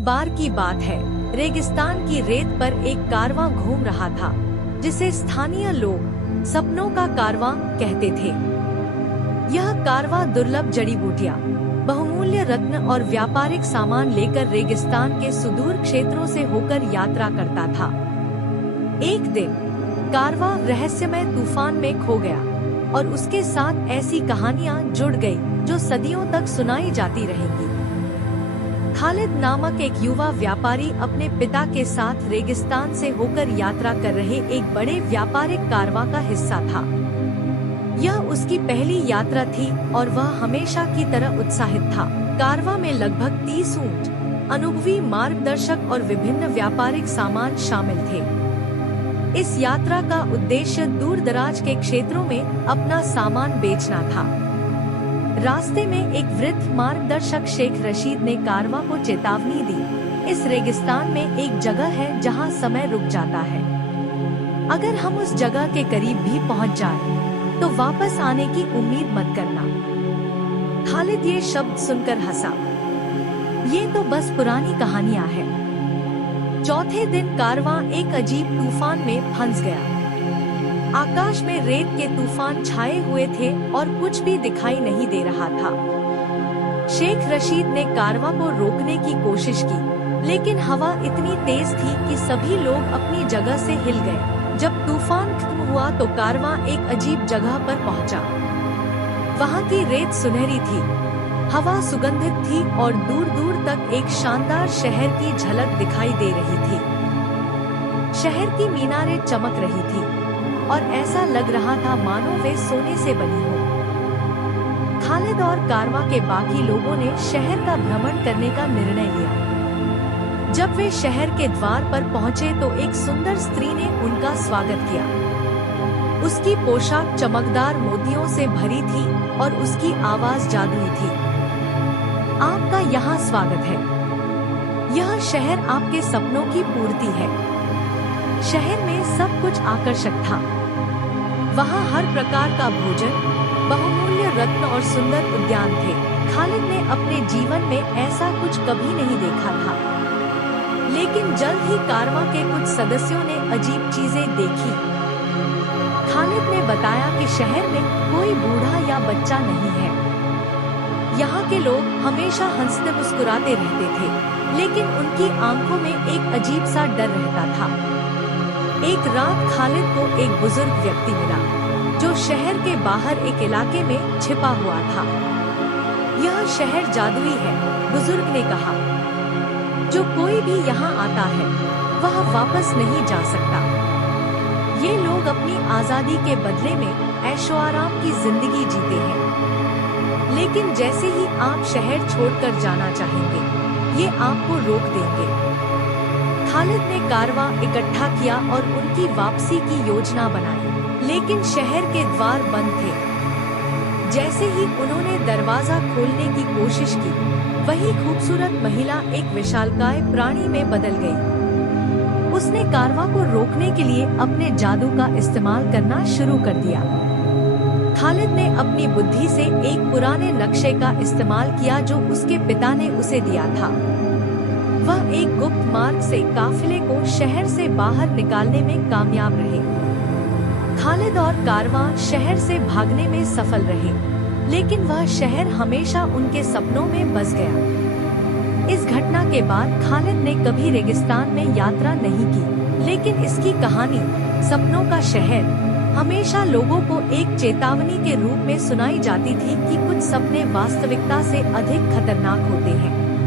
बार की बात है, रेगिस्तान की रेत पर एक कारवां घूम रहा था, जिसे स्थानीय लोग सपनों का कारवां कहते थे। यह कारवां दुर्लभ जड़ी बूटियां, बहुमूल्य रत्न और व्यापारिक सामान लेकर रेगिस्तान के सुदूर क्षेत्रों से होकर यात्रा करता था। एक दिन कारवां रहस्यमय तूफान में खो गया और उसके साथ ऐसी कहानियां जुड़ गई जो सदियों तक सुनाई जाती रहेंगी। खालिद नामक एक युवा व्यापारी अपने पिता के साथ रेगिस्तान से होकर यात्रा कर रहे एक बड़े व्यापारिक कारवां का हिस्सा था। यह उसकी पहली यात्रा थी और वह हमेशा की तरह उत्साहित था। कारवां में लगभग 30 ऊंट, अनुभवी मार्गदर्शक और विभिन्न व्यापारिक सामान शामिल थे। इस यात्रा का उद्देश्य दूर दराज के क्षेत्रों में अपना सामान बेचना था। रास्ते में एक वृद्ध मार्गदर्शक शेख रशीद ने कारवां को चेतावनी दी, इस रेगिस्तान में एक जगह है जहां समय रुक जाता है। अगर हम उस जगह के करीब भी पहुंच जाएं, तो वापस आने की उम्मीद मत करना। खालिद ये शब्द सुनकर हंसा। ये तो बस पुरानी कहानियां हैं। चौथे दिन कारवां एक अजीब तूफान में फंस गया। आकाश में रेत के तूफान छाए हुए थे और कुछ भी दिखाई नहीं दे रहा था। शेख रशीद ने कारवां को रोकने की कोशिश की, लेकिन हवा इतनी तेज थी कि सभी लोग अपनी जगह से हिल गए। जब तूफान खत्म हुआ तो कारवां एक अजीब जगह पर पहुंचा। वहां की रेत सुनहरी थी, हवा सुगंधित थी और दूर दूर तक एक शानदार शहर की झलक दिखाई दे रही थी। शहर की मीनारें चमक रही थी और ऐसा लग रहा था मानो वे सोने से बनी हो। खालिद और कारवां के बाकी लोगों ने शहर का भ्रमण करने का निर्णय लिया। जब वे शहर के द्वार पर पहुंचे तो एक सुंदर स्त्री ने उनका स्वागत किया। उसकी पोशाक चमकदार मोतियों से भरी थी और उसकी आवाज जादुई थी। आपका यहाँ स्वागत है। यह शहर आपके सपनों की पूर्ति है। शहर में सब कुछ आकर्षक था। वहाँ हर प्रकार का भोजन, बहुमूल्य रत्न और सुंदर उद्यान थे। खालिद ने अपने जीवन में ऐसा कुछ कभी नहीं देखा था। लेकिन जल्द ही कारवां के कुछ सदस्यों ने अजीब चीजें देखी। खालिद ने बताया कि शहर में कोई बूढ़ा या बच्चा नहीं है। यहाँ के लोग हमेशा हंसते मुस्कुराते रहते थे, लेकिन उनकी आंखों में एक अजीब सा डर रहता था। एक रात खालिद को एक बुजुर्ग व्यक्ति मिला, जो शहर के बाहर एक इलाके में छिपा हुआ था। यह शहर जादुई है, बुजुर्ग ने कहा। जो कोई भी यहाँ आता है, वह वापस नहीं जा सकता। ये लोग अपनी आजादी के बदले में ऐशो आराम की जिंदगी जीते हैं। लेकिन जैसे ही आप शहर छोड़कर जाना चाहेंगे, ये आपको रोक देंगे। खालिद ने कारवां इकट्ठा किया और उनकी वापसी की योजना बनाई, लेकिन शहर के द्वार बंद थे। जैसे ही उन्होंने दरवाजा खोलने की कोशिश की, वही खूबसूरत महिला एक विशालकाय प्राणी में बदल गई। उसने कारवां को रोकने के लिए अपने जादू का इस्तेमाल करना शुरू कर दिया। खालिद ने अपनी बुद्धि से एक पुराने नक्शे का इस्तेमाल किया जो उसके पिता ने उसे दिया था। वह एक गुप्त मार्ग से काफिले को शहर से बाहर निकालने में कामयाब रहे। खालिद और कारवां शहर से भागने में सफल रहे, लेकिन वह शहर हमेशा उनके सपनों में बस गया। इस घटना के बाद खालिद ने कभी रेगिस्तान में यात्रा नहीं की, लेकिन इसकी कहानी सपनों का शहर हमेशा लोगों को एक चेतावनी के रूप में सुनाई जाती थी कि कुछ सपने वास्तविकता से अधिक खतरनाक होते हैं।